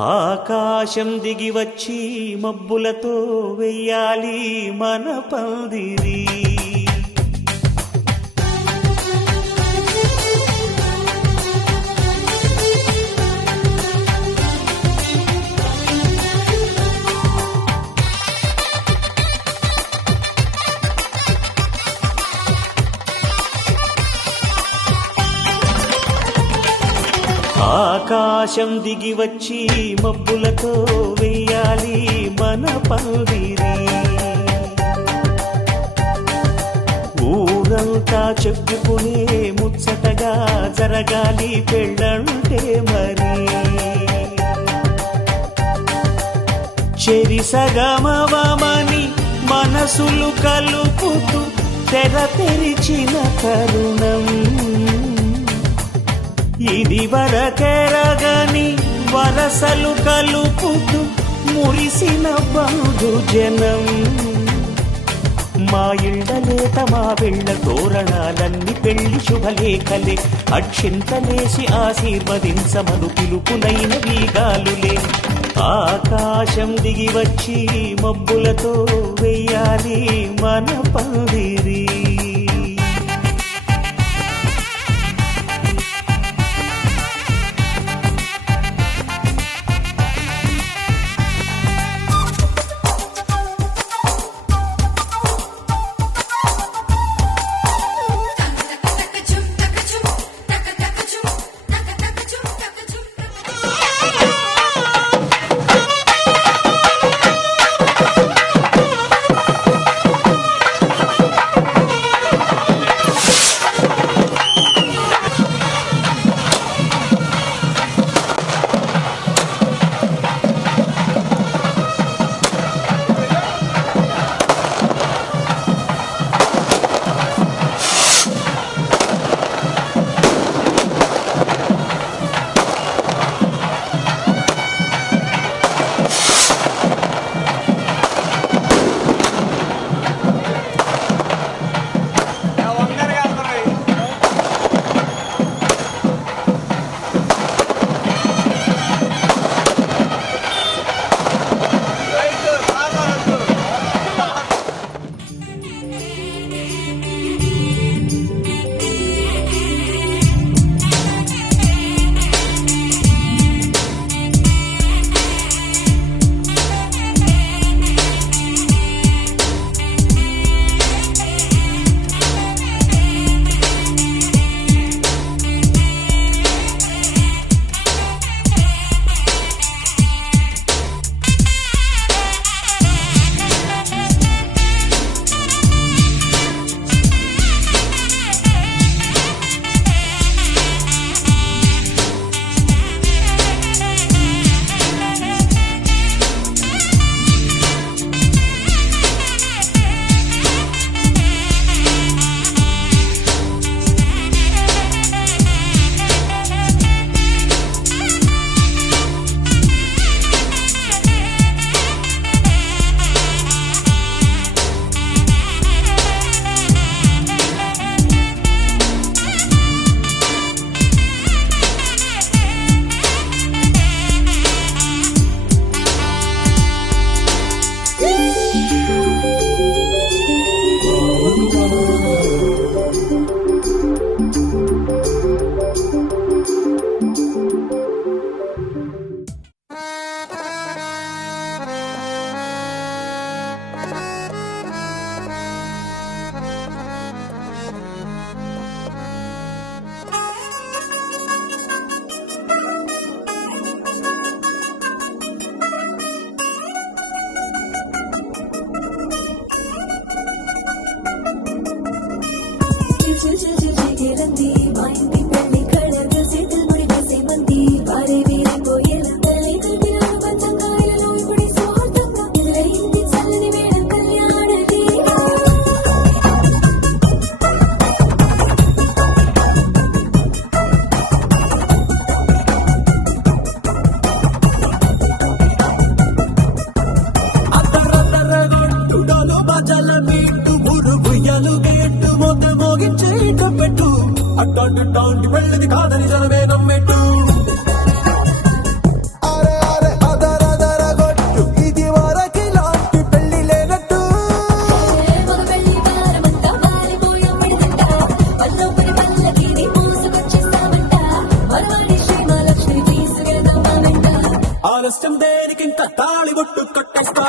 ఆకాశం దిగి వచ్చి మబ్బులతో వెయ్యాలి మన పందిరి. ఆకాశం దిగి వచ్చి మబ్బులతో వెయ్యాలి మన పందిరి. ఊరంతా చెప్పుకునే ముచ్చటగా జరగాలి పెళ్ళంటే మరి. చెరిసగమవమని మనసులు కలుపుతూ తెర తెరిచిన తరుణం ఇది వరకెరగని వరసలు కలుపుతూ మురిసిన బంధుజనం. మా ఇళ్ళలేత మా వెళ్ళ తోరణాలన్నీ పెళ్లి శుభలేఖలే. అక్షింతలేసి ఆశీర్వదించమను పిలుపునైన వీగాలులే. ఆకాశం దిగి వచ్చి మబ్బులతో వెయ్యాలి మన పందిరి. అట్టాంటి వెళ్ళింది కాదని జనమే నమ్మెట్టు. అరే అరే ఆలస్యం దేనికి ఇంకా తాళిబొట్టు కట్టేస్తా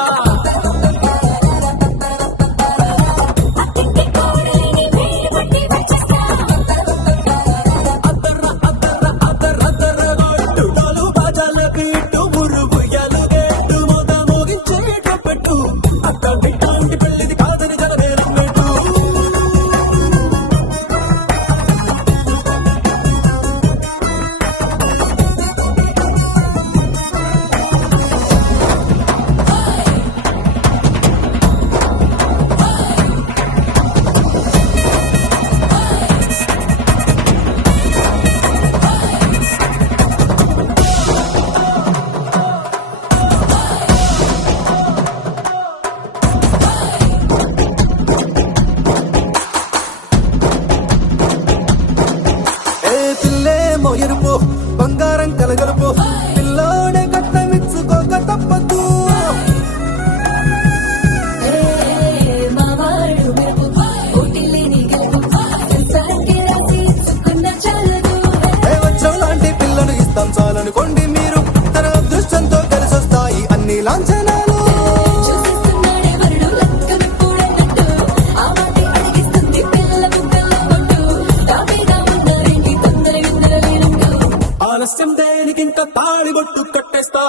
ఎరుపు బంగారం కలగలుపు పిల్లోనే కట్టమిచ్చుకోక తప్పదు వచ్చం లాంటి పిల్లను ఇస్తాం చాలనుకోండి మీరు తన అదృష్టంతో కలిసొస్తాయి అన్ని లాంఛనాలు ఆలస్యం దేనికి ఇంకా తాళిబొట్టు కట్టేస్తా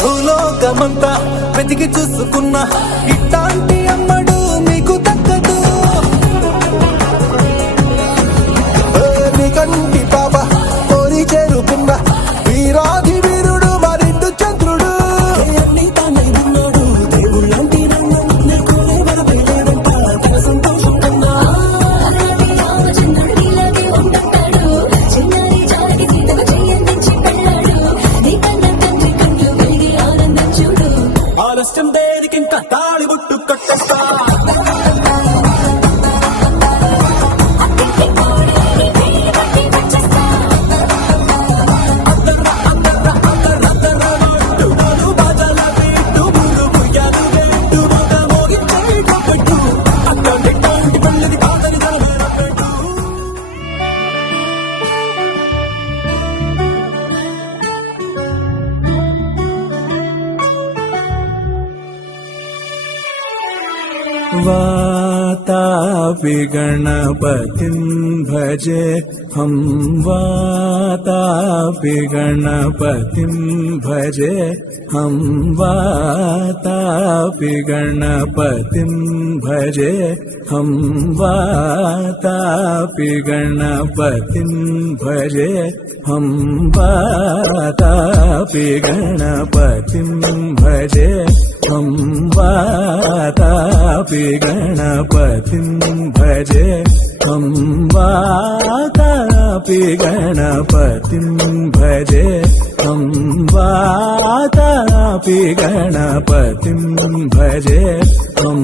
భూలోకమంతా వెతికి చూసుకున్నా ఇట్లాంటి అమ్మడు మీకు దక్కదు నీ కంటి పాప కోరి చేరుకున్న వీరాది వీరుడు మరిండు చంద్రుడు నీ తానై ఉన్నాడు దేవుళ్ళంటి సంతోషం కన్నా ఆలస్యం దేనికి ఇంకా తాళిబొట్టు కట్టేస్తా वातापि गणपतिं भजे हम वातापि गणपतिं भजे हम वातापि गणपतिं भजे हम वातापि गणपतिं भजे हम वातापि गणपतिं भजे हम वातापि गणपतिं भजे हम वातापि गणपतिं भजे हम वातापि गणपतिं भजे हम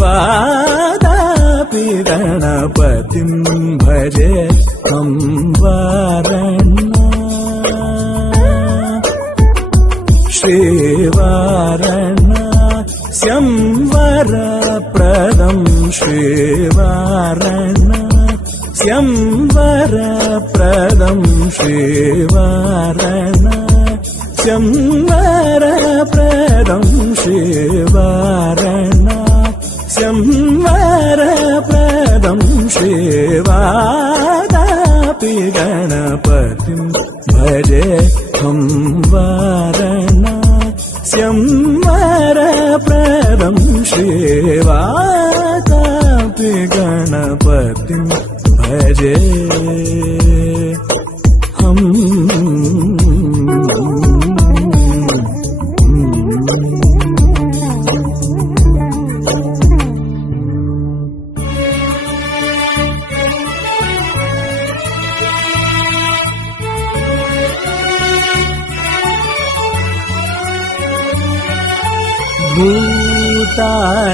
वातापि गणपतिं भजे हम श्रीवाराण्यं वरप्रदं श्रीवाराण्यं वरप्रदं श्रीवाराण्यं वरप्रदं श्रीवाराण्यं वरप्रदं श्रीवातापि गणपतिं भजे हम वाराण्यं वरप्रदं श्रीवातापि गणपतिं भजे हम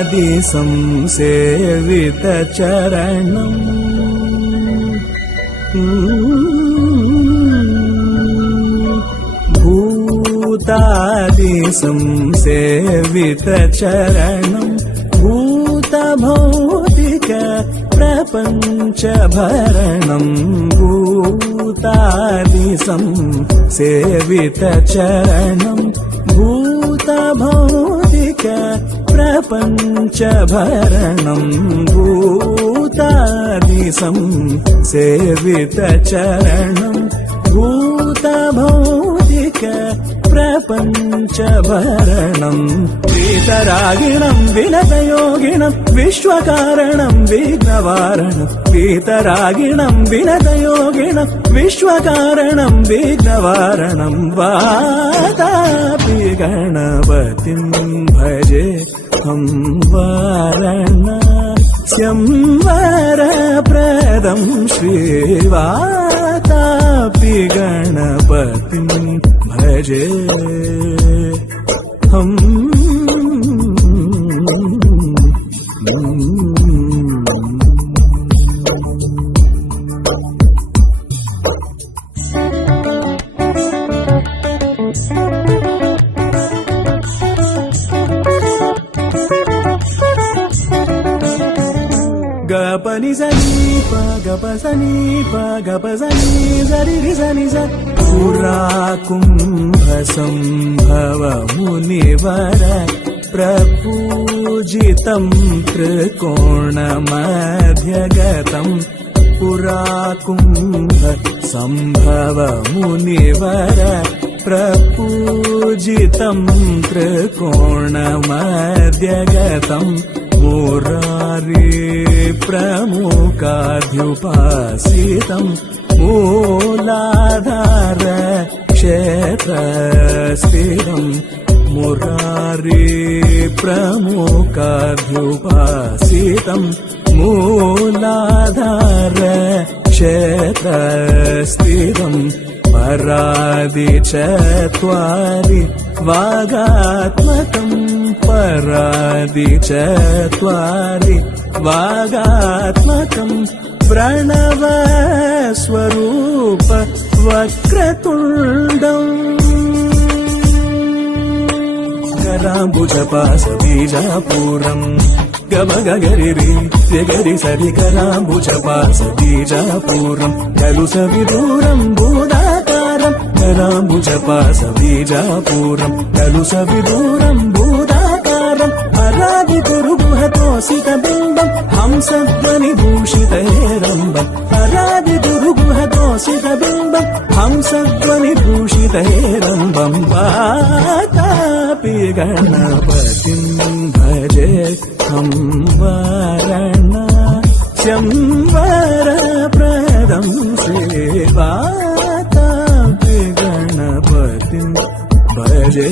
భూతాది సంసేవిత చరణం భూతాది సంసేవిత చరణం భూత భౌతిక ప్రపంచ భరణం భూతాది సంసేవిత చరణం భూత భౌతిక ప్రపంచ భరణం భూతాది సంసేవిత చరణం భూత భౌతిక ప్రపంచ భరణం వీతరాగిణం వినతయోగిణం విశ్వకారణం విఘ్నవారణం వీతరాగిణం వినతయోగిణం విశ్వకారణం విఘ్నవారణం వాతాపి గణపతిం భజే హం వారణాస్యం వరప్రదం శ్రీవాతాపి గణపతిం భజే హం గపని సని ప గపసని ప గపసని సరి సని స పురా కుంభ సంభవ మునివర ప్రపూజితం త్రికోణ మధ్యగతం పురా కుంభ సంభవ మునివర ప్రపూజితం త్రికోణ మధ్యగతం మురారి ప్రముఖాధ్యుపాసితం మూలాధార క్షేత్రస్థితం మురారి ప్రముఖాధ్యుపాసితం మూలాధార క్షేత్రస్థితం పరాది చత్వారి వాగాత్మకం పరాది చత్వారి వాగాత్మకం ప్రణవ స్వరూప వక్రతుండం కరాంబుజపాస బీజాపురం గమగరి గరి సరి కరాంబుజపాస బీజాపురం కలుస విదూరం భూదాకారం కరాంబుజపాస బీజాపురం కలుస విదూరం భూదాకారం అరాది గురు గుహతోసిత బింబం హంసధ్వని భూషితేరంబం అరాది గురు గుహతోసిత బింబం హంసధ్వని భూషితేరంబం వాతాపి గణపతిం భజే హం వారణాస్యం వరప్రదం శ్రీవాతాపి గణపతిం భజే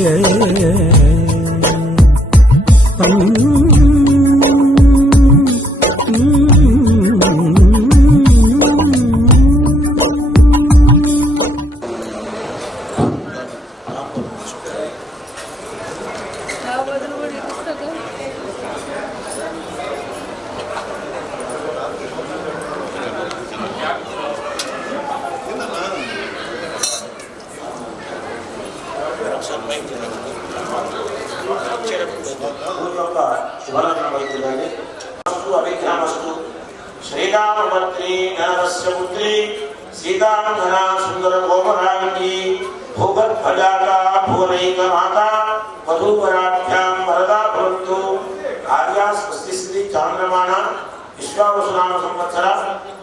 అభిజ్ఞానస్తు శ్రీరామపత్ని జ్ఞానస్య పుత్రి సీతాంగనా సుందర గోపరాంగి భూగర్భజాతా భువనైక మాత వధూవరాభ్యాం వరదా భవంతు ఆర్యా స్వస్తి శ్రీ చాంద్రమాణ విశ్వావసునామ సంవత్సర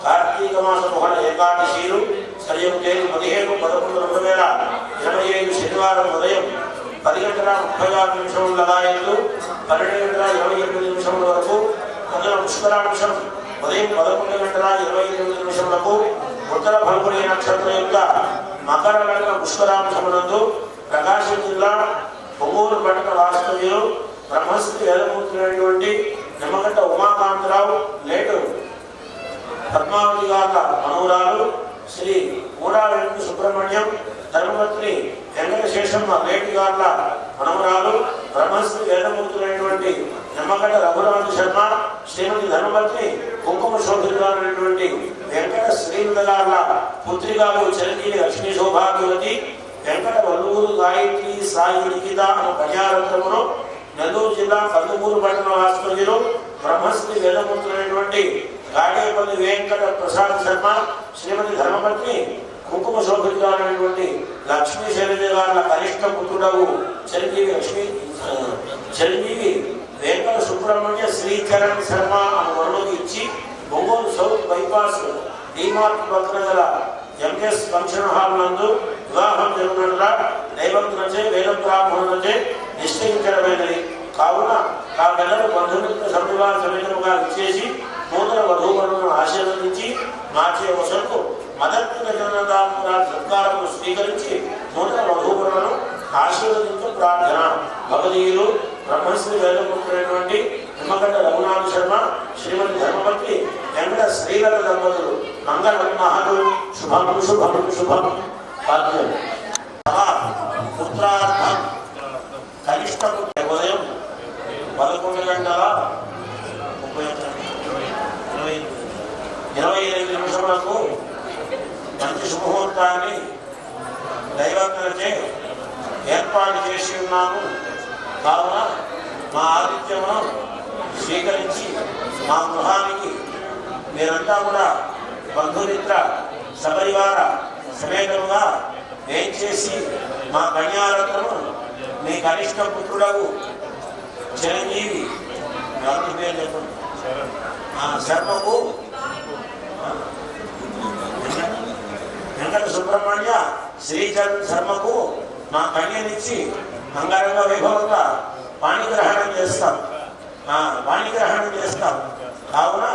కార్తీక మాస మొహల ఏకాదశీలు సరియుక్తేరు 15/11/2025 శనివారం ఉదయం 10:36 లగాయత్తు 12:28 వరకు అందులో పుష్కరాంశం ఉదయం 11:28 ఉత్తర ఫల్గుని నక్షత్రం యొక్క మకర లగ్న పుష్కరాంశమునందు ప్రకాశం జిల్లా పొంగూరు పట్టణ వాస్తవ్యులు బ్రహ్మశ్రీ వేదమూర్తులైనటువంటి నిమ్మగడ్డ ఉమాకాంతరావు లేటు పద్మావతి గాక మనూరాలు శ్రీ మూడా వెంకట సుబ్రహ్మణ్యం ధర్మపత్ని వెంకటశేషమ్మ లేటి గార్ల మనవరాలు బ్రహ్మశ్రీ వేదమూర్తులైనటువంటి నిమ్మగడ్డ రఘురామ శర్మ శ్రీమతి ధర్మపత్ని కుంకుమ శోభితులైనటువంటి వెంకట శ్రీనిధగార్ల పుత్రిగారు చిరంజీవి లక్ష్మీ సౌభాగ్యవతి వెంకట వల్లూరు గాయత్రి సాయి లిఖిత అను కన్యారత్నమును నెల్లూరు జిల్లా కందుకూరు పట్టణ వాస్తవ్యులు బ్రహ్మశ్రీ వేదమూర్తులైనటువంటి గాడేపల్లి వెంకట ప్రసాద్ శర్మ శ్రీమతి ధర్మపత్ని కుంకుమ శోభితులైనటువంటి లక్ష్మీ శైలజ గారుల కనిష్ట పుత్రుడవు చిరంజీవి వెంకట సుబ్రహ్మణ్య శ్రీచరణ్ శర్మ అను వరుణుకి ఇచ్చి ఒంగోలు సౌత్ బైపాస్ డిమార్ట్ పక్కన గల ఎంఎస్ ఫంక్షన్ హాల్ నందు వివాహం జరుగుతుండగా దైవజ్ఞచే వేద బ్రాహ్మణులచే నిశ్చయించడమైనది. కావున ఆ పిల్లలు బంధుమిత్ర సభ్యుల సమేతముగా ఇచ్చేసి నూతన వధూవరులను ఆశీర్వదించి మార్చే వసంతు మదర్పిన సత్కారమును స్వీకరించి నూతన వధూవరులను ఆశీర్వదించు ప్రార్థన. భగవదీయులు బ్రహ్మశ్రీ వేదపుత్రులైనటువంటి నిమ్మగడ్డ రఘునాథ శర్మ శ్రీమతి ధర్మపత్ని వెంకట శ్రీలత దంపతులు మంగళ మహలు శుభం శుభం శుభం పాద్యం పుత్రార్థం కనిష్ట ఉదయం 11:25 మంచి శుభముహూర్తాన్ని దైవజ్ఞచే ఏర్పాటు చేసి ఉన్నాము. కావున మా ఆతిథ్యమును స్వీకరించి మా గృహానికి మీరంతా కూడా బంధుమిత్ర సపరివార సమేతముగా వేయించేసి మా కన్యారత్నము మీ కనిష్ట పుత్రుడకు చిరంజీవి పేరు చెప్పండి శర్మకు వెంకట సుబ్రహ్మణ్య శ్రీచరణ్ శర్మకు మా కన్యనిచ్చి అంగరంగ వైభవంగా వాణిగ్రహణం చేస్తాం. కావున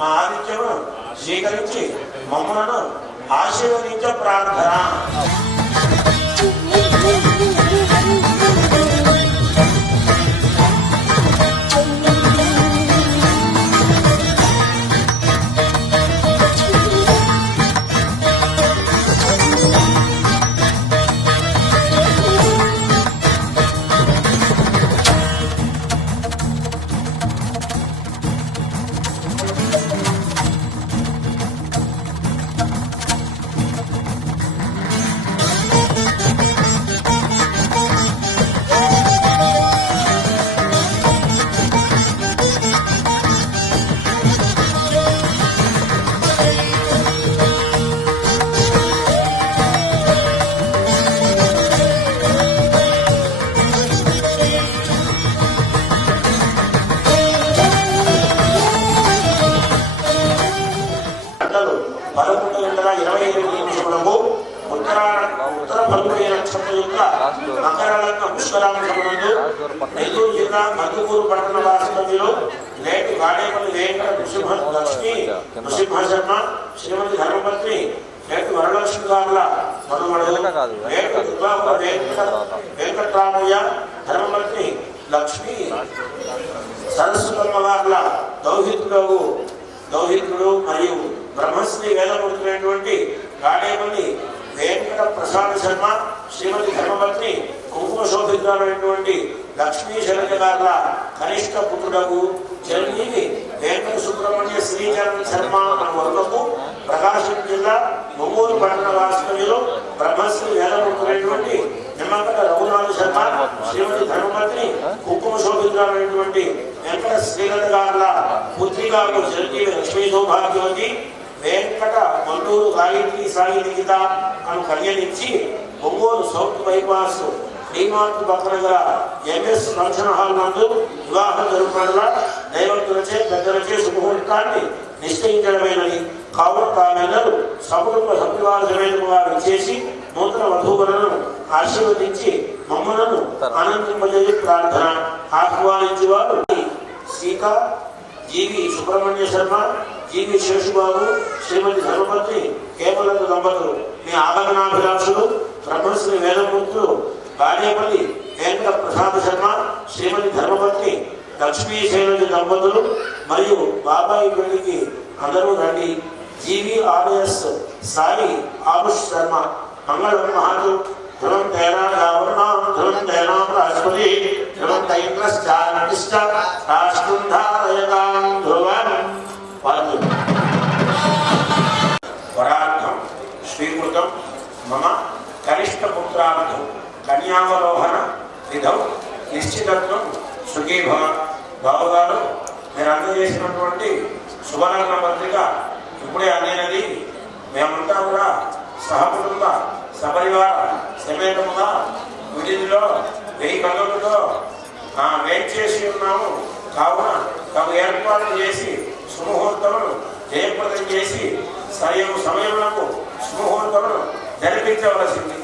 మా ఆతిథ్యమును స్వీకరించి మమ్మలను ఆశీర్వదించే ప్రార్థన. ఉత్తర ఫల్గుణి నక్షత్రం యొక్క మకర లగ్న పుష్కరాంశమునందు నెల్లూరు జిల్లా కందుకూరు పట్టణ వాస్తవ్యులు నేటి గాడేపల్లి వెంకట నృసింహ శర్మ శ్రీమతి ధర్మపత్ని నేటి వరలక్ష్మి గారుల మనుమడు వెంకట్రామయ్య ధర్మపత్ని లక్ష్మి సరస్వతమ్మ గారుల దౌహిత్రుడు మరియు బ్రహ్మశ్రీ వేదమూర్తులైనటువంటి గాడేపల్లి వెంకట ప్రసాద్ శర్మ శ్రీమతి ధర్మపత్ని కుంకుమ శోభితులైనటువంటి లక్ష్మీ శైలజ గారుల కనిష్ట పుత్రుడకు చిరంజీవి వెంకట సుబ్రహ్మణ్య శ్రీచరణ్ శర్మ అనే వరుణకు ప్రకాశం జిల్లా ఒంగోలు పట్టణ వాస్తవ్యులు బ్రహ్మశ్రీ వేదమూర్తులైనటువంటి నిమ్మగడ్డ రఘునాథ శర్మ శ్రీమతి ధర్మపత్ని కుంకుమ శోభితులైనటువంటి వెంకట శ్రీలత గారుల పుత్రిగారు చిరంజీవి లక్ష్మీ సౌభాగ్యవతి వెంకట వల్లూరు గాయత్రి సాయి లిఖిత అను కన్యనిచ్చి ఒంగోలు సౌత్ బైపాస్ డిమార్ట్ పక్కన గల ఎంఎస్ ఫంక్షన్ హాల్ నందు వివాహం జరుగుతుండగా దైవజ్ఞులచే పెద్దలచే శుభముహూర్తాన్ని నిశ్చయించడమైనది. కావున తామెల్లరూ సకుటుంబ సభ్యుల సమేతముగా విచ్చేసి నూతన వధూవరులను ఆశీర్వదించి మమ్మలను ఆనందింపజేసి ప్రార్థన. ఆహ్వానించి వారు సీత జీవి సుబ్రహ్మణ్య శర్మ, జీవి శేషుబాబు, శ్రీమతి ధర్మపత్ని కేవలందు దంపతులు. మీ ఆగమనాభిలాషులు బ్రహ్మశ్రీ వేదమూర్తులు గాడేపల్లి వెంకట ప్రసాద్ శర్మ, శ్రీమతి ధర్మపత్ని లక్ష్మీ శైలజ దంపతులు మరియు బాబాయి పెళ్లికి అందరూ రండి. జీవి ఆర్ఎస్ సాయి ఆరుష్ శర్మ, మంగళ మహాదేవ్ ధ్రువం తేనా గౌర్ణం ధ్రువం తేనో బృహస్పతి ధ్రువం తైంద్రశ్చారణిష్ట రాష్ట్రం ధారయతాం ధ్రువం. వరార్థం స్వీకృతం మమ కనిష్ఠపుత్రార్థం కన్యావరోహణ విధౌ నిశ్చితత్వం సుఖీభవ. బాబుగారు మీరు అందజేసినటువంటి శుభలగ్న పత్రిక ఇప్పుడే అందినది. మేమంతా కూడా సహకుటుంబ సపరివార సమేతముగా విడిదిలో 1000 కళ్ళతో వెయిట్ చేసి ఉన్నాము. కావున తగు ఏర్పాట్లు చేసి సుముహూర్తమును జయప్రదం చేసి సమయములకు సుముహూర్తమును జరిపించవలసింది.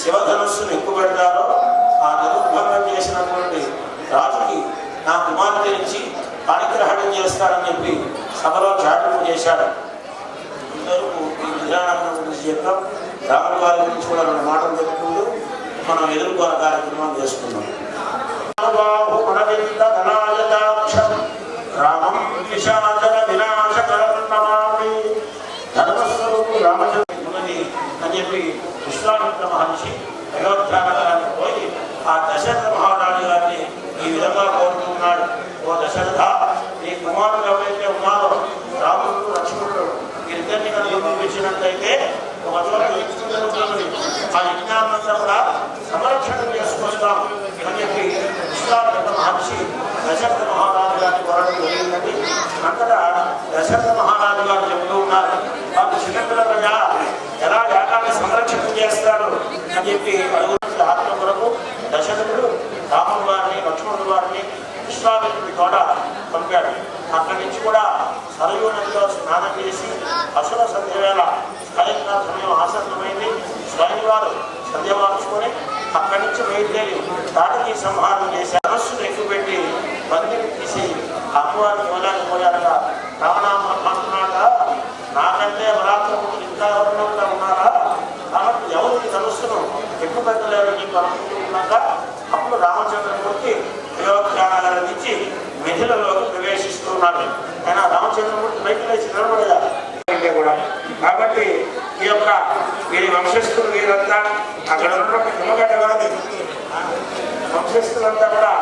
శివధనుస్సును ఎక్కుపెడతారో ఆ ధనుర్భంగం చేసినటువంటి రాజుకి నా కుమార్తె నుంచి పాణిగ్రహణం చేస్తారని చెప్పి సభలో చాటింపు చేశాడు. ఇంతవరకు ఈ విధానం గురించి చెప్పాం. రాముల వారి గురించి కూడా 2 మాటలు చెప్పుకుంటూ మనం ఎదుర్కొన్న కార్యక్రమం చేసుకున్నాం. రామం విశాచర వినాశకరం నమామి. ధర్మస్వరూపు రామచంద్రుని అని చెప్పి విశ్వామిత్ర మహర్షి అయోధ్యానగరానికి పోయి ఆ దశరథ మహారాజు గారిని ఈ విధంగా కోరుతున్నాడు. ఓ దశరథ, నీ కుమారుడు ఎవరైతే ఉన్నారో రాముడు లక్ష్మణుడు వీరిద్దరిని కనుక పంపించినట్లయితే ఒక చోట ఆ యజ్ఞాన్నంతా కూడా సంరక్షణ చేసుకొస్తాం అని చెప్పి విశ్వామిత్ర మహర్షి దశరథ మహారాజు గారిని కోరడం జరిగిందని. అంతటా దశరథ మహారాజు గారు చెబుతూ ఉన్నారు, వాళ్ళు చిన్నపిల్లలుగా ఎలా యాగాన్ని సంరక్షణ చేస్తారు అని చెప్పి అడుగుతున్న ఆత్మ కొరకు దశరథుడు రాముడు వారిని లక్ష్మణుడు వారిని విశ్వామిత్రుడి తోట పంపాడు. అక్కడి నుంచి కూడా సరయూ నదిలో స్నానం చేసి అసుర సంధ్యవేళ సాయంకాల సమయం ఆసన్నమైంది. స్వామి వారు సంధ్య మార్చుకొని అక్కడి నుంచి బయలుదేరి తాటకి సంహారం చేసి మనస్సును ఎక్కుపెట్టి బందిని తీసి అమ్మవారిని ఇవ్వడానికి పోయాక రావణామాట నాకంటే బలాత్మకుడు ఇంకా ఎవరినో ఉన్నారా, కాబట్టి ఎవరికి ధనుస్సును ఎక్కువ పెట్టలేరు నీకు అనుకుంటున్నాక అప్పుడు రామచంద్రమూర్తి అయోధ్యానగరం నుంచి మిథిలలోకి ప్రవేశిస్తున్నాడు. ఆయన రామచంద్రమూర్తి బయటకు లేచి నిలబడేదా కూడా. కాబట్టి ఈ యొక్క వీరి వంశస్థులు వీరంతా అక్కడ ఉన్నటువంటి నిమ్మగడ్డ గారి వంశస్థులంతా కూడా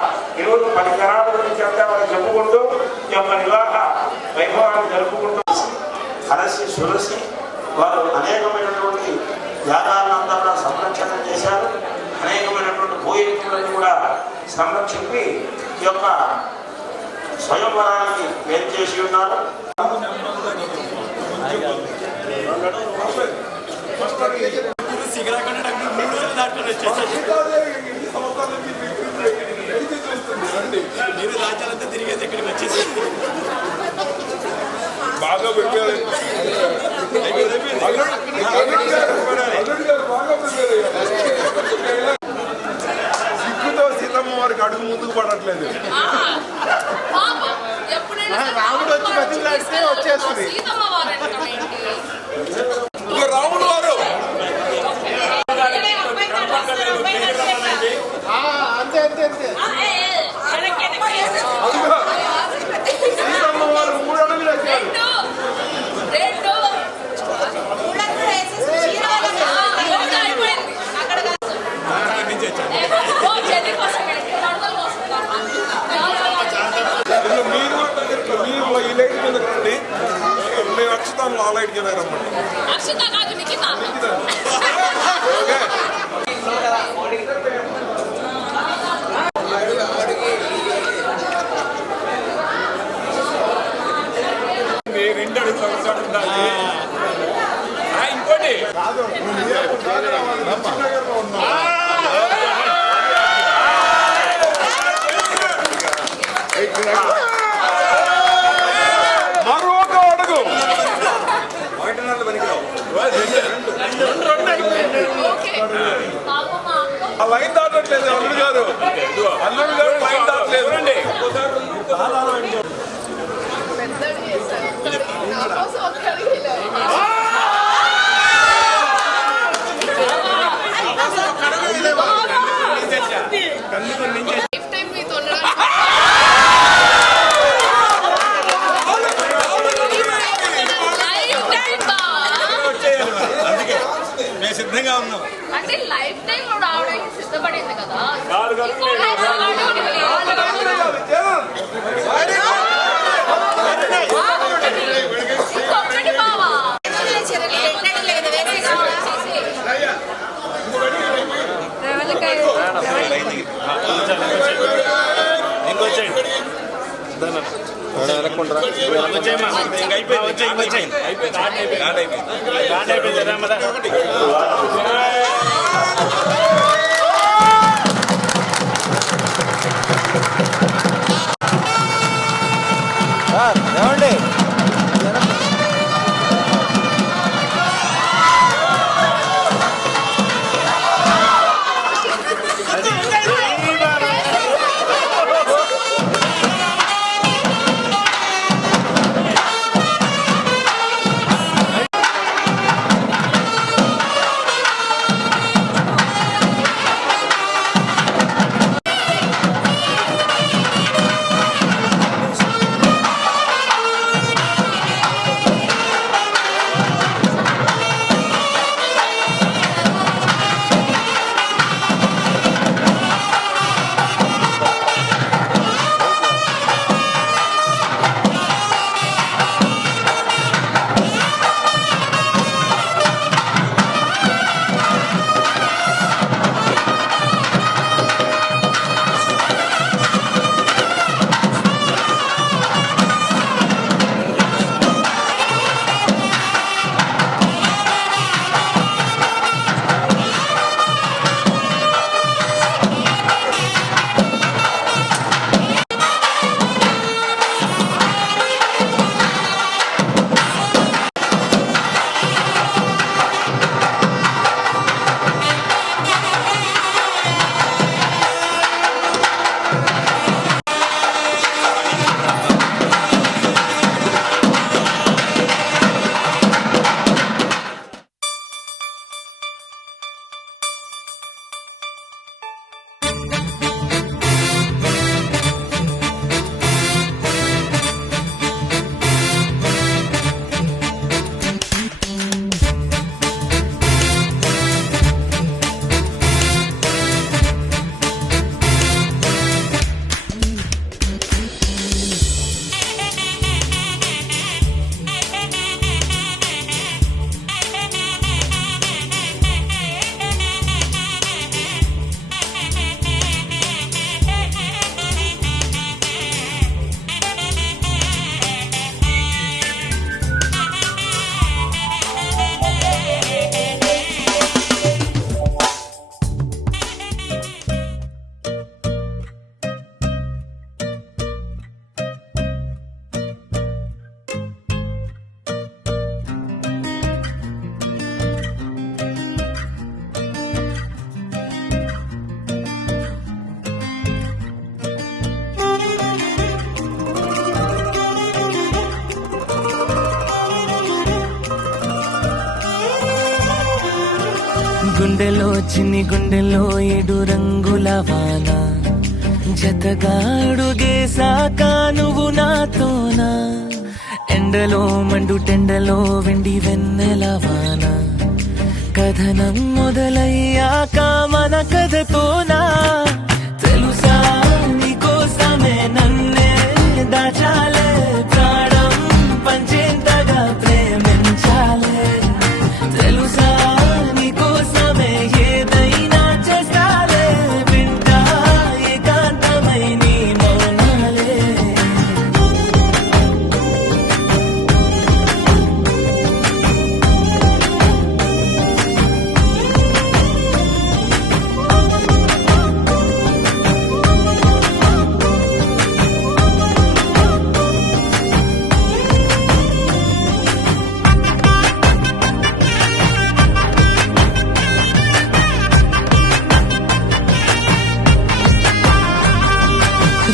ఈరోజు 10 తరాల గురించి అంతా వాళ్ళు చెప్పుకుంటూ ఈ యొక్క వివాహ వైభవాన్ని జరుపుకుంటూ కలసి సురసి వారు అనేకమైనటువంటి యాగాలంతా కూడా సంరక్షణ చేశారు. అనేకమైనటువంటి భూయత్తులను కూడా సంరక్షించి ఈ యొక్క స్వయంవరానికి వేరు చేసి ఉన్నారు. మీరు రాజ్యాలంతా తిరిగేది ఇక్కడికి వచ్చేసి బాగా పెట్టారు. సిగ్గుతో సీతమ్మ వారికి అడుగు ముందుకు పడట్లేదు. రాముడు వచ్చి బతిలాడితే వచ్చేస్తుంది. రాముడు వారు అంతే అంతే అంతే. సీతమ్మ వారు 3 అడుగులు వచ్చారు. మీరు ఈ లైన్ మీద రండి. మేము అక్షత వాళ్ళ ఇంటికి రమ్మండి. ఓకే రెండు అడుగులు ఇంకోటి కాదు నువ్వు మియాపూర్ దాకా రావాలి. లక్ష్మీనగర్లో ఉన్నావు. మరొక అడుగు ఆ లైన్ దాటట్లేదు అల్లుడు గారు. అల్లుడు గారు లైన్ దాటలేదు. మేము సిద్ధంగా ఉన్నాం. అంటే లైఫ్ టైం నువ్వు రావడానికి సిద్ధపడింది కదా. ఇంకొకటి బావా ఏమండి గుండెలో చిన్ని గుండెలో 7 రంగుల వాన జతగాడుగేసాక నువ్వు నాతోనా ఎండలో మండు టెండలో వెండి వెన్నెల వాన కథనం మొదలయ్యాక మన కథతోనా తెలుసా నీకోసమే నన్నే దాచాలే ప్రాణం పంచేంతగా ప్రేమించ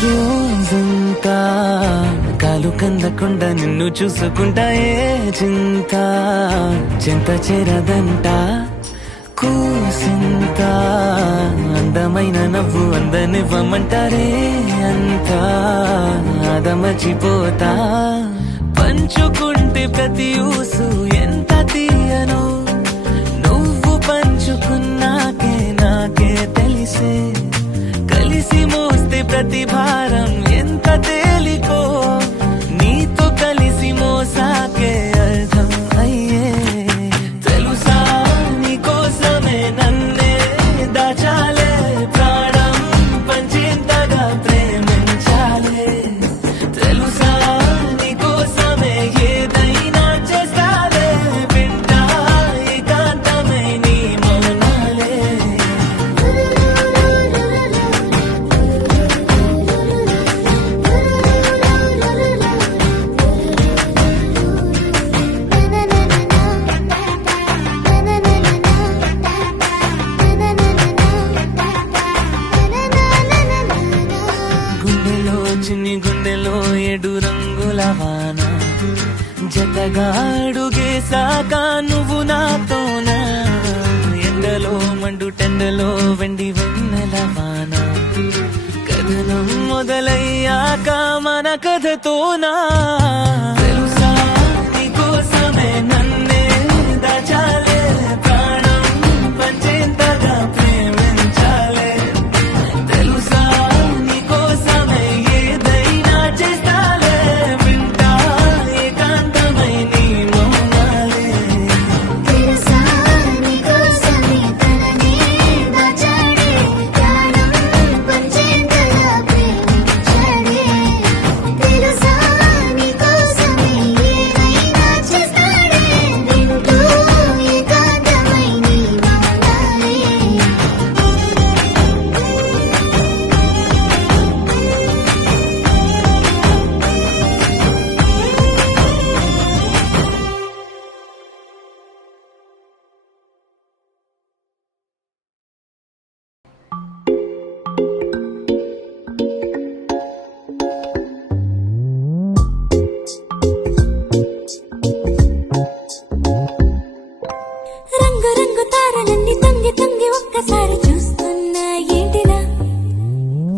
రోజంతా కాలు కందకుండా నిన్ను చూసుకుంటా ఏ చింత చింత చేరదంట కూసింత అందమైన నవ్వు అందనివ్వమంటారే అంతా అదమర్చిపోతా పంచుకుంటే ప్రతి ఊసు ఎంత తీయను నువ్వు పంచుకున్నాకే నాకే తెలిసే కలిసి మోస్తే ప్రతి భారం ఎంత తేలికో నీతో కలిసి మోసాకే అర్థం అయ్యే తెలుసా నీకోసమే నన్నే దాచాలే ప్రాణం పంచేంతగా ప్రేమించాలే తెలుసా నీకోసమే ఏదైనా చేస్తాలే వింటా ఏకాంతమై నీ మౌనాలే గుండెలో చిన్ని గుండెలో ఏడు రంగుల వాన జతగా అడుగేసాక నువ్వు నాతోనా ఎండలో మండు టెండలో వెండి వెన్నెల వాన కథనం మొదలయ్యాక మన కథతోనా తెలుసా నీకోసమే నన్నే దాచాలే ప్రాణం పంచేంతగా ప్రేమించాలే తెలుసా నీకోసమే ఏదైనా చేస్తాలే వింటా ఏకాంతమై నీ మౌనాలే తెలుసా నీకోసమే తననే దాచాడే ప్రాణం పంచేంతగా ప్రేమించాడే తెలుసా నీకోసమే ఏదైనా చేస్తాడే వింటూ ఏకాంతమై నీ మౌనాలే రంగు రంగు తారలన్నీ తొంగి తొంగి ఒక్కసారి చూస్తున్నా ఏంటిలా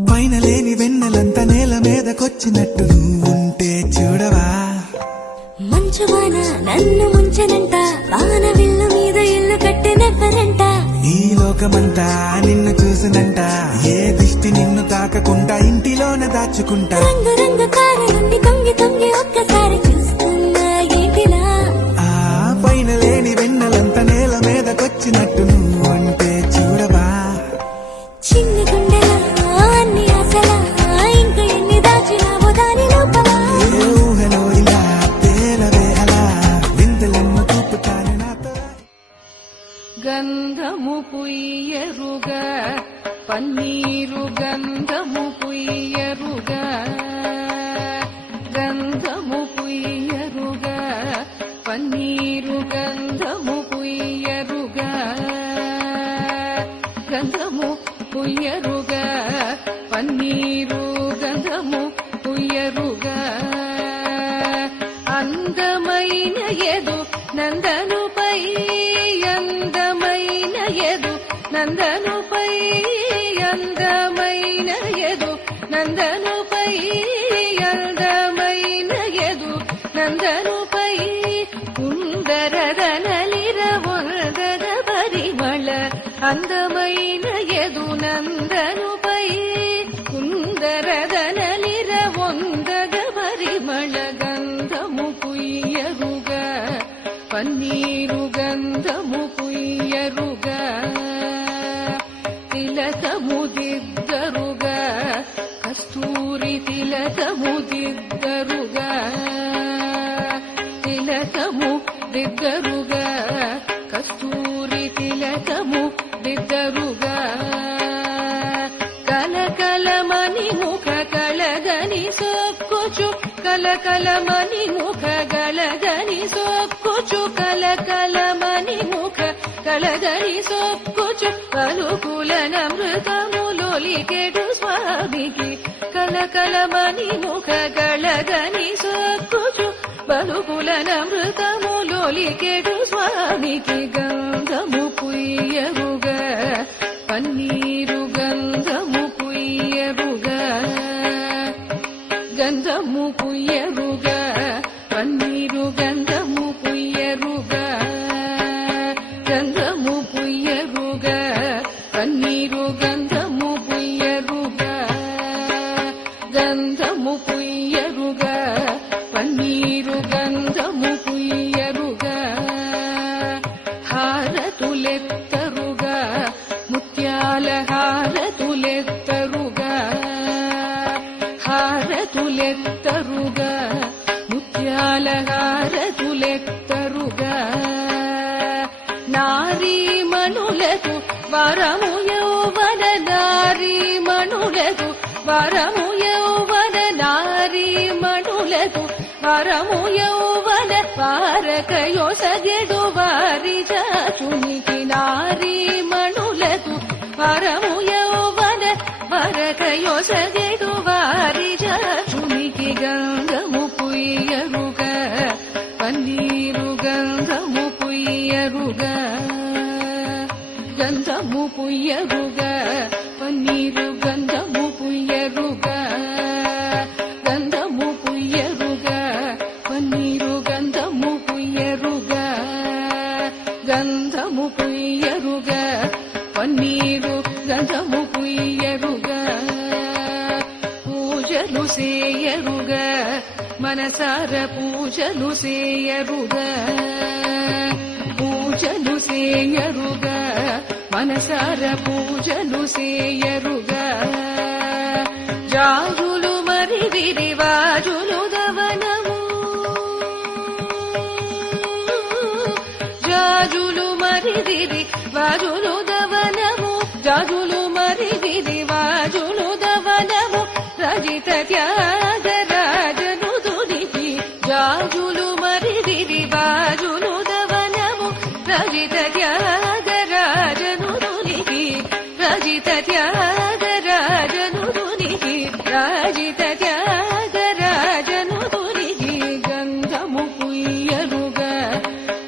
పైన లేని వెన్నెలంతా నేల మీదకొచ్చినట్టు నువ్వుంటే చూడవా మంచు వాన నన్ను ముంచనంట వాన విల్లు మీద ఇల్లు కట్టినెవ్వరంట ఈ లోకమంతా నిన్ను చూసినంట ఏ దిష్టి నిన్ను తాకకుండా ఇంటిలోన దాచుకుంటా రంగు రంగు తారలన్నీ తొంగి తొంగి ఒక్కసారి చూస్తున్నా ఏంటిలా ఆ పైన లేని వెన్నెలంతా నేల మీదకొచ్చినట్టు నువ్వుంటే చూడవా చిన్ని గుండెలా అన్ని ఆశలా ఇంకా ఎన్ని దాచినావో దాని లోపల ఏ ఊహలో ఇలా తేలవే అలా వింతలెన్నో చూపుతాను నాతో గంధము పుయ్యరుగా పన్నీరు గంధము పుయ్యరుగా గంధము పుయ్యరుగా పన్నీరు గంధము పుయ్యరుగా గంధము పుయ్యరుగా పన్నీరు గంధము పుయ్యరుగా అందమైన ఎదు నందనుపై అందమైన ఎదు నందనుపై అందమైన ఎదు నందనుపై అందమైన ఎదు నందనుపై కుందరదనలిరవొందద పరిమళ అందమైన ఎదు నందనుపై కుందరదనలిరవొందద పరిమళ గంధము పుయ్యరుగా పన్నీరు గంధము పుయ్యరుగా తిలకము దిద్దరుగా కస్తూరి తిలకము దిద్దరుగా తిలకము దిద్దరుగా కస్తూరి తిలకము దిద్దరుగా కలకలమని ముఖ కళగని సొక్కుచు కలకలమని ముఖ గలగని సొక్కుచు కలకలమని ముఖ కళగని సొక్కుచు పలుకుల నమృతములొలికెడు స్వామికి కలకలమని ముఖగళగని సొక్కుచు బలుపులనమృతములొలికెడు స్వామికి గంధము పుయ్యరుగా పన్నీరు గంధము పుయ్యరుగా గంధము పుయ్యరుగా పన్నీరు గంధము పుయ్యరుగా గంధము పుయ్యరుగా పన్నీరు గంధము పుయ్యరుగా గంధము పుయ్యరుగా పన్నీరు గంధము పుయ్యరుగా హారతులెత్తరుగా ముత్యాల హారతులెత్తరుగా హారతులెత్తరుగా ముత్యాల హారతులెత్తరుగా నారీమణులకు వరము యౌవన నారీమణులకు వరము యౌవన నారీమణులకు వరము యౌవన వారకయొసగెడు వారి జాచునికి నారీమణులకు వరము యౌవన వరకయొసగెడు వారి జాచునికి గంధము పుయ్యరుగా పన్నీరు గంధము పుయ్యరుగా గంధము పుయ్యరుగా పన్నీరు గంధము పుయ్యరుగా గంధము పుయ్యరుగా పన్నీరు గంధము పుయ్యరుగా గంధము పుయ్యరుగా పన్నీరు గంధము పుయ్యరుగా పూజలు సేయరుగా మనసార పూజలు సేయరుగా పూజలు సేయరుగా మనసార పూజలు సేయరుగా జాజులు మరి విరివాజులు దవనము జాజులు మరి విరివాజులు దవనము జాజులు మరి విరివాజులు దవనము రజిత త్యాగరాజను దునికి జాజులు మరి విరివాజులు దవనము రజిత త్యాగరాజను దునికి రజిత త్యాగరాజను దునికి రజిత త్యాగరాజను దునికి గంధము పుయ్యరుగా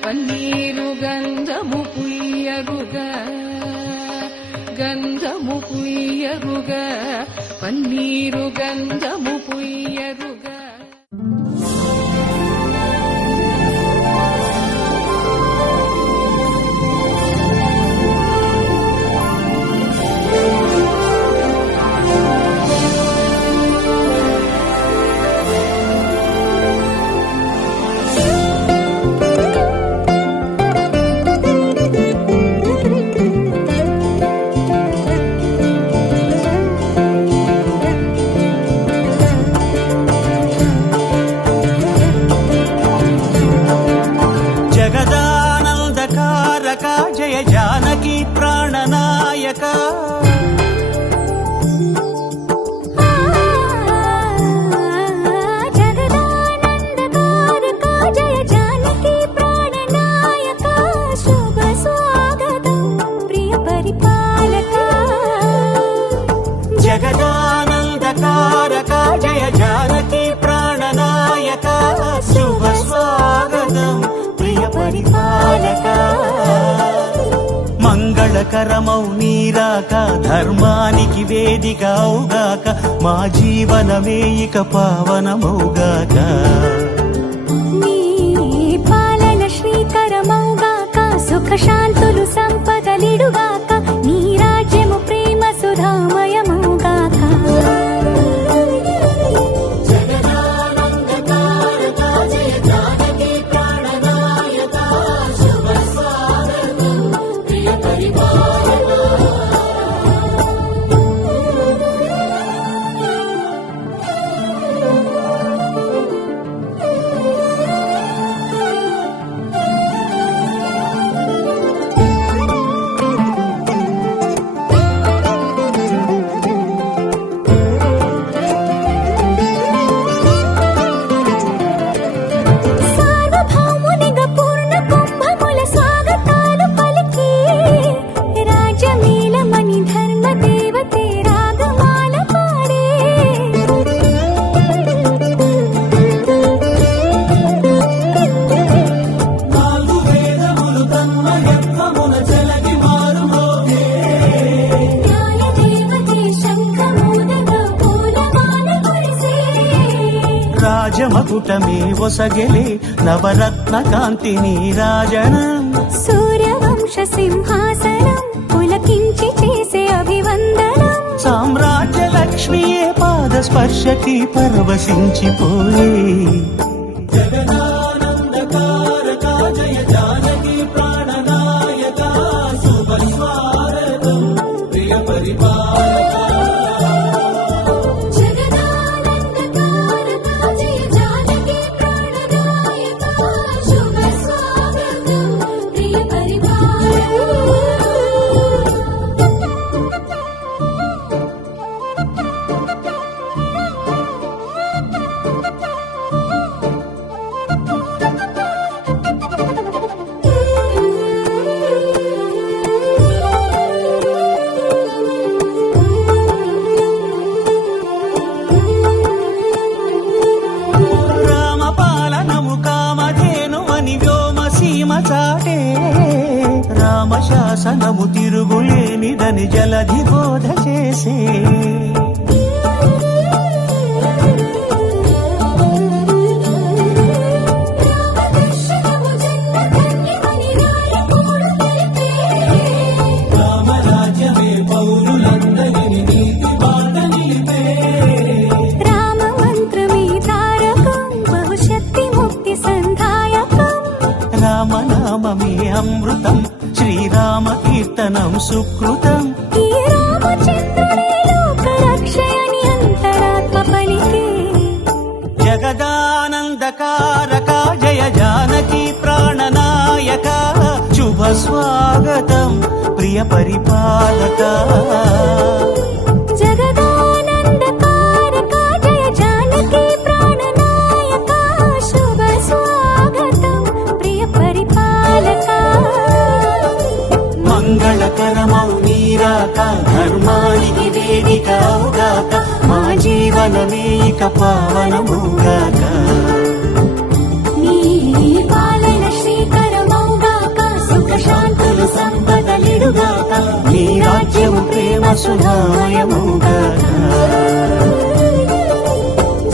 పన్నీరు గంధము పుయ్యరుగా గంధము పుయ్యరుగా పన్నీరు గంధము పుయ్యరుగా జగదానందకారక జయ జానకి ప్రాణనాయక జగదానందకారక జయ జానకి ప్రాణనాయక శుభ స్వాగతం ప్రియ పరిపాలక జగదానందకారక జయ జానకి ప్రాణనాయక శుభ స్వాగతం ప్రియ పరిపాలక మంగళకరమౌ నీరాక ధర్మానికి వేదిక అవుగాక మా జీవనమే ఇక పావనమౌగాక నీ పాలన శ్రీకరమౌగాక సుఖ శాంతులు సంపదలిడుగాక నీ రాజ్యము ప్రేమ సుధామయమౌగాక రాజమకుటమే ఒసగెలే నవరత్న కాంతి నీరాజనం సూర్యవంశ సింహాసనం పులకించి చేసే అభివందనం సామ్రాజ్య లక్ష్మియే పాద స్పర్శకి పరవశించిపోయే జగదానందకారక జయ జానకి ప్రాణనాయక శుభ స్వాగతం ప్రియ పరిపాలక జగదానందకారక జయ జానకి ప్రాణనాయక శుభ స్వాగతం ప్రియ పరిపాలక రామపాలనము కామధేను అని వ్యోమ సీమ చాటే రామశాసనము తిరుగులేనిదని జలధి బోధ చేసే రామదర్శనము జన్మధన్యమని రాయకూడు తెలిపే రామరాజ్యమే పౌరులందరిని నీతి బాట నిలిపే రామ మంత్రమే తారకం బహుశక్తి ముక్తి సంధాయకం రామనామమే అమృతం శ్రీరామ కీర్తనం సుకృతం ఈ రామచంద్రుడే లోకరక్షయని అంతరాత్మ పలికే జగదానందకారక జయ జానకి ప్రాణనాయక శుభ స్వాగతం ప్రియ పరిపాలక జగదానందకారక జయ జానకి ప్రాణనాయక శుభ స్వాగతం ప్రియ పరిపాలక మంగళకరమౌ నీరాక ధర్మానికి వేదిక అవుగాక మా జీవనమే ఇక పావనముగాక నీ పాలన శ్రీకరమౌగాక సుఖ శాంతులు సంపదలిడుగాక నీ రాజ్యము ప్రేమ సుధామయముగాక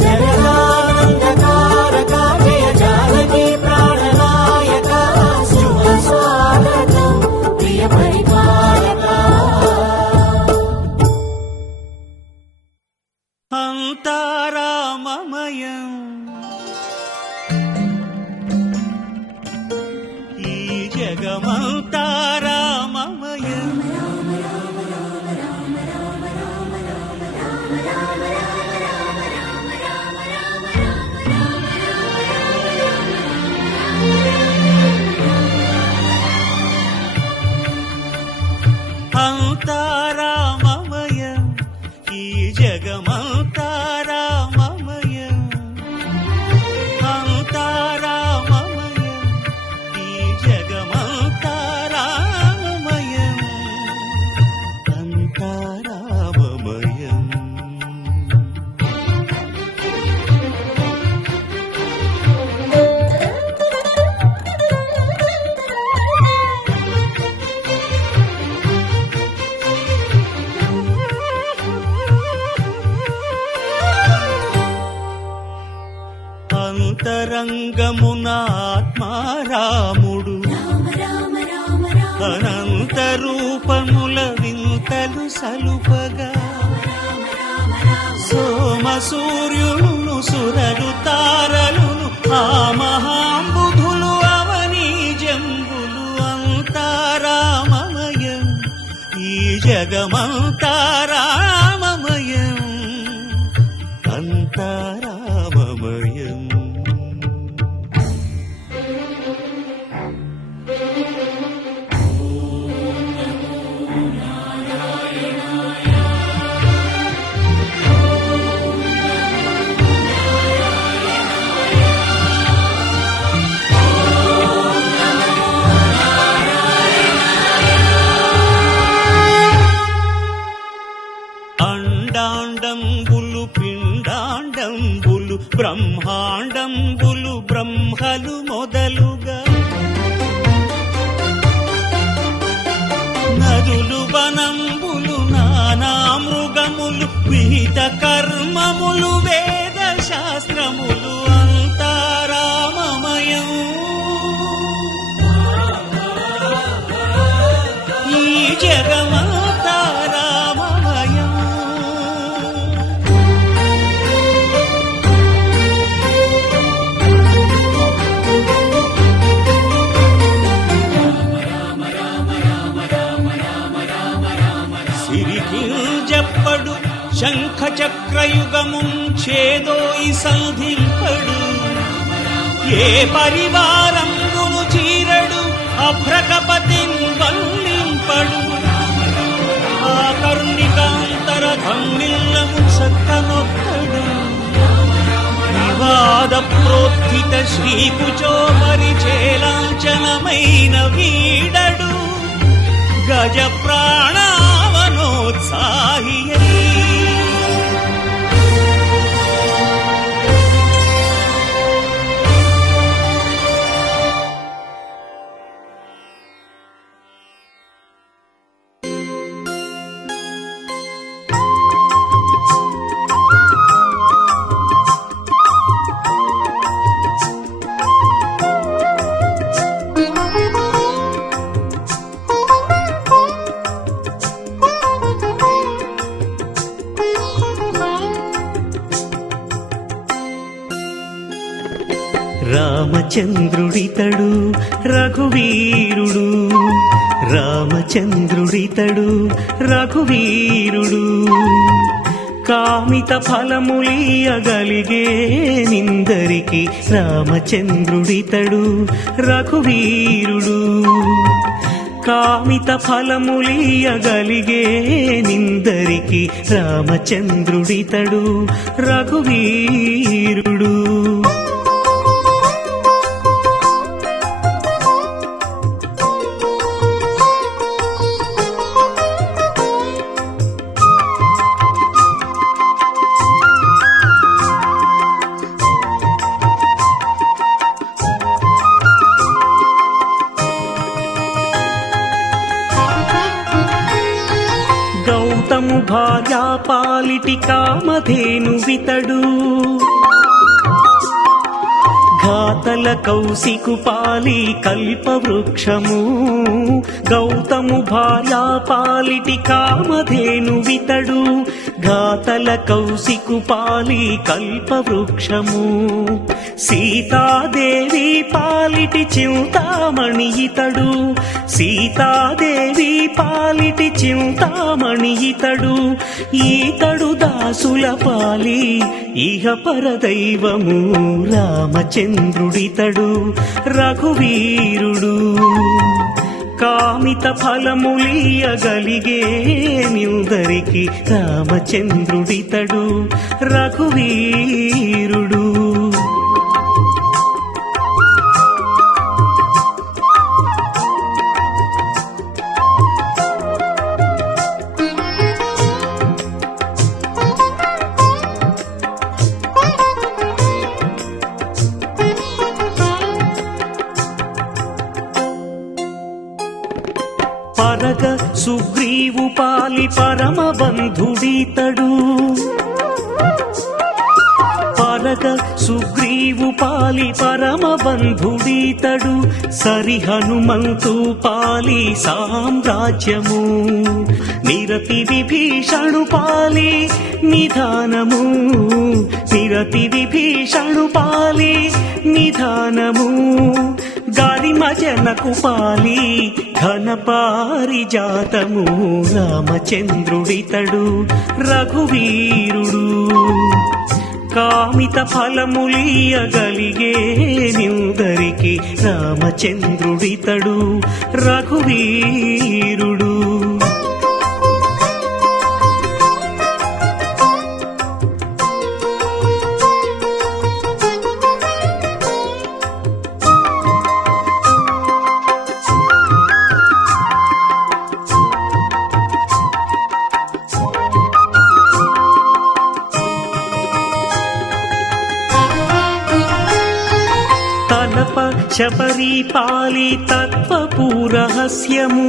జగదానందకారక జయ జానకి ప్రాణనాయక శుభ స్వాగతం ప్రియ పరిపాలక అంతారామమయం ఈ జగమంతారామమయం అంతారామమయం ఈ జగమంతారామమయం అంతారామమయం ఈ జగమంతారామమయం అంతారామమయం అంతరంగమున ఆత్మారాముడు అనంత రూపముల వింతలు సలుపగా సోమ సూర్యులను సురలు తారలును ఆ మహాంబుధులు అవనీ జంబులు అంతారామమయం ఈ జగమంతారామమయం అంతారామమయం అండాండంబులు పిండాండంబులు బ్రహ్మాండంబులు బ్రహ్మలు మొదలుగా నదులు వనంబులు నానా మృగములు విహిత కర్మములు వేద శాస్త్రములు చేదోయి సంధింపడు ఏ పరివారంబును చీరడు అభ్రకపతిన్ వల్లింపడు ఆ కరుణికాంతర ధమ్మిల్లము చక్కనొక్కడు వివాద ప్రోత్థిత శ్రీకుచో పరిచేలాంఛనమైన వీడడు గజ ప్రాణావనోత్సాహి రామచంద్రుడితడు రఘువీరుడు రామచంద్రుడితడు రఘువీరుడు కామిత ఫలములియగలిగే నిందరికి రామచంద్రుడితడు రఘువీరుడు కామిత ఫలములియగలిగే నిందరికి రామచంద్రుడితడు రఘువీరుడు గౌతము భార్యా పాలిటి కామధేను వితడు ఘాతల కౌశికు పాలి కల్పవృక్షము గౌతము భార్యా పాలిటి కామధేను వితడు ఘాతల కౌశికు పాలి కల్పవృక్షము సీతాదేవి పాలిటి చింతామణి ఇతడు సీతాదేవి పాలిటి చింతామణి ఇతడు ఈతడు దాసుల పాలి ఇహ పరదైవము రామచంద్రుడితడు రఘువీరుడు కామిత ఫలములియగలిగే నిందరికి రామచంద్రుడితడు రఘువీరుడు పరగ సుగ్రీవు పాలి పరమ బంధుడితడు పరగ సుగ్రీవు పాలి పరమ బంధుడితడు సరి హనుమంతు పాలి సామ్రాజ్యము నిరతి విభీషణు పాలి నిధానము నిరతి విభీషణు పాలి నిధానము గారిమ జనకు పాలి ఘన పారిజాతము రామచంద్రుడితడు రఘువీరుడు కామిత ఫలములియగలిగే నిందరికి రామచంద్రుడితడు రఘువీరుడు శబరి పాలి తత్వపూరహస్యము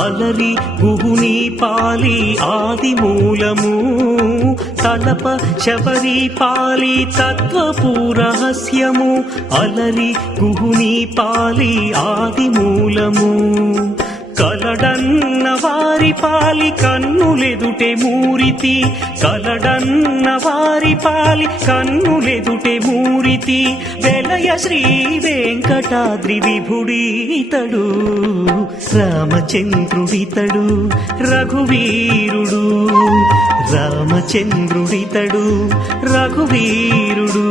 అలరి గుహుని పాలి ఆది మూలము తలప శబరి పాలి తత్వపూరహస్యము అలరి గుహుని పాలి ఆది మూలము కలడన్న వారి పాలి కన్నులెదుటే మూరితి, కలడన్న వారి పాలి కన్నులెదుటే మూరితి, వెలయ శ్రీ వెంకటాద్రి విభుడీతడు, రామచంద్రుడితడు రఘువీరుడు, రామచంద్రుడితడు రఘువీరుడు.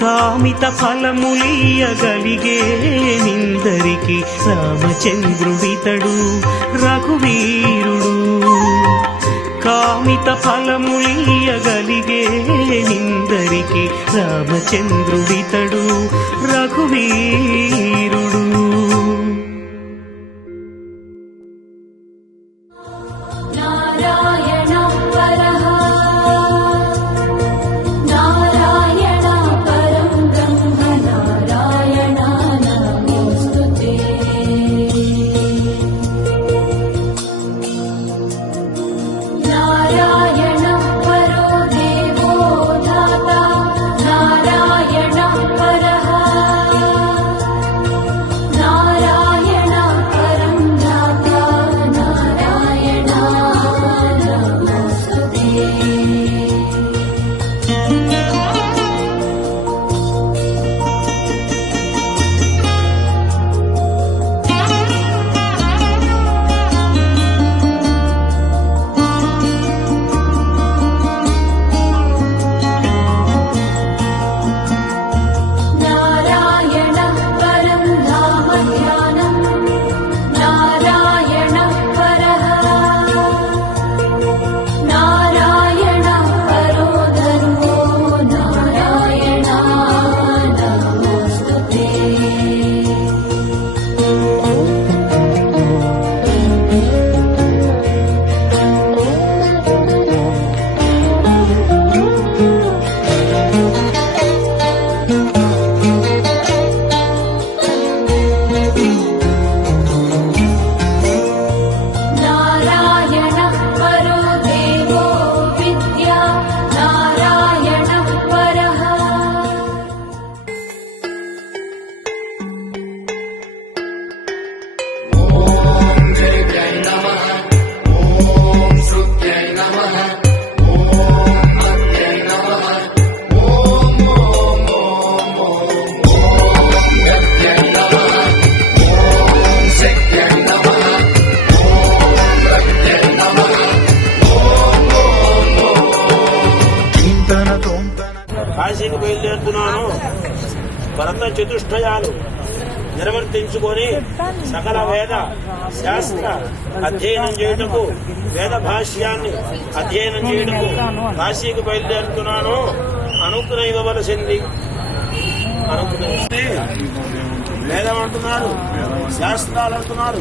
కామిత ఫలములియగలిగే నిందరికి, రామచంద్రుడితడు రఘువీరుడు. కామిత ఫలములియగలిగే నిందరికి, రామచంద్రుడితడు రఘువీరుడు. నారాయణ పరః నారాయణ పరం బ్రహ్మ నారాయణ నమోస్తుతే. నారాయణ పరో దేవో దాతా నారాయణ పరః నారాయణ పరం దాతా నారాయణ నమోస్తుతే. నారాయణ పరం ధామ ధ్యానం నారాయణ పరః నారాయణ పరో ధర్మో నారాయణ నమోస్తుతే. నారాయణ పరో దేవో విద్యా నారాయణ పరః. కాశీకి బయలుదేరుతున్నాను. భరత చతుష్టయాలు నిర్వర్తించుకొని సకల వేద శాస్త్ర అధ్యయనం చేయుటకు, వేద భాష్యాన్ని అధ్యయనం చేయుటకు కాశీకి బయలుదేరుతున్నాను. అనుగ్రహం ఇవ్వవలసింది. అనుగ్రహం వేదం అంటున్నారు, శాస్త్రాలు అంటున్నారు.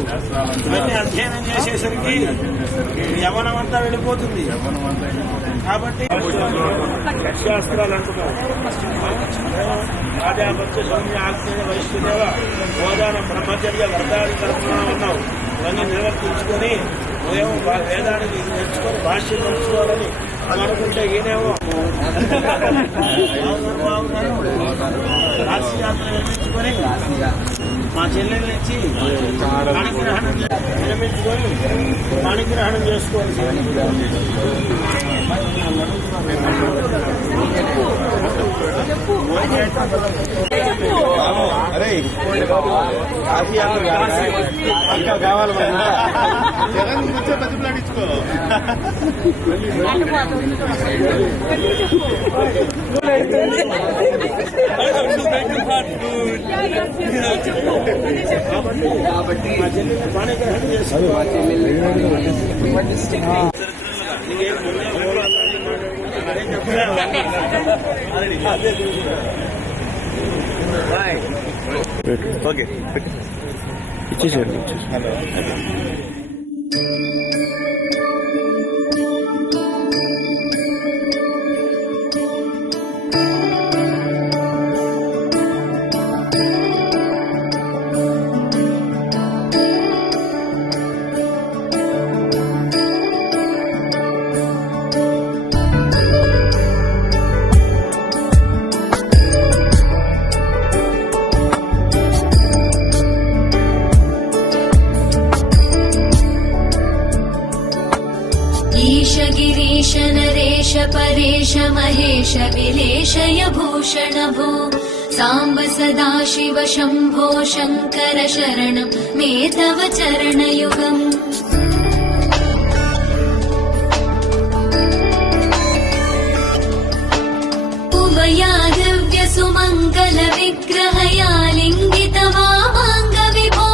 ఇవన్నీ అధ్యయనం చేసేసరికి యవనం అంతా వెళ్ళిపోతుంది. కాబట్టి శాస్త్రాలు అంటున్నారు. రాజాపత్య సౌమ్య ఆగ్నేయ వైష్ణదేవ బోధాన బ్రహ్మచర్య వర్గాన్ని తరఫున ఉన్నావు. ఇవన్నీ నిర్వర్తించుకొని నువ్వేమో వేదానికి నేర్చుకొని భాష్యం నేర్చుకోవాలని అనుకుంటే ఈయనేమో కాశీయాత్ర నిర్మించుకొని మా చెల్లెల్ని ఇచ్చి పాణిగ్రహణం నిర్మించుకొని పాణిగ్రహణం చేసుకోవాలి. అరే కావాలి జగన్ వచ్చే బతిలాడించుకో. కాబట్టి మా చెల్లెల్ని పాణిగ్రహణం చేసుకోవాలి. ఓకే ईश गिरीश नरेश परेश महेश विलेशय भूषण भो साम्ब सदाशिव शम्भो शङ्कर शरणं मे तव चरणयुगम् उमया दिव्य सुमङ्गल विग्रहया लिङ्गित वामाङ्ग विभो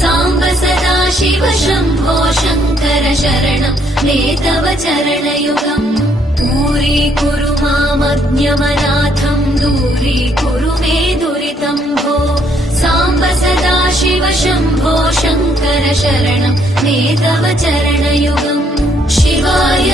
साम्ब सदाशिव शम्भो शङ्कर शरणं मे तव चरणयुगम् दूरीकुरु मामज्ञमनाथं दूरीकुरु मे दुरितं भो साम्ब सदाशिव शम्भो शङ्कर शरणं मे तव चरणयुगम् शिवाय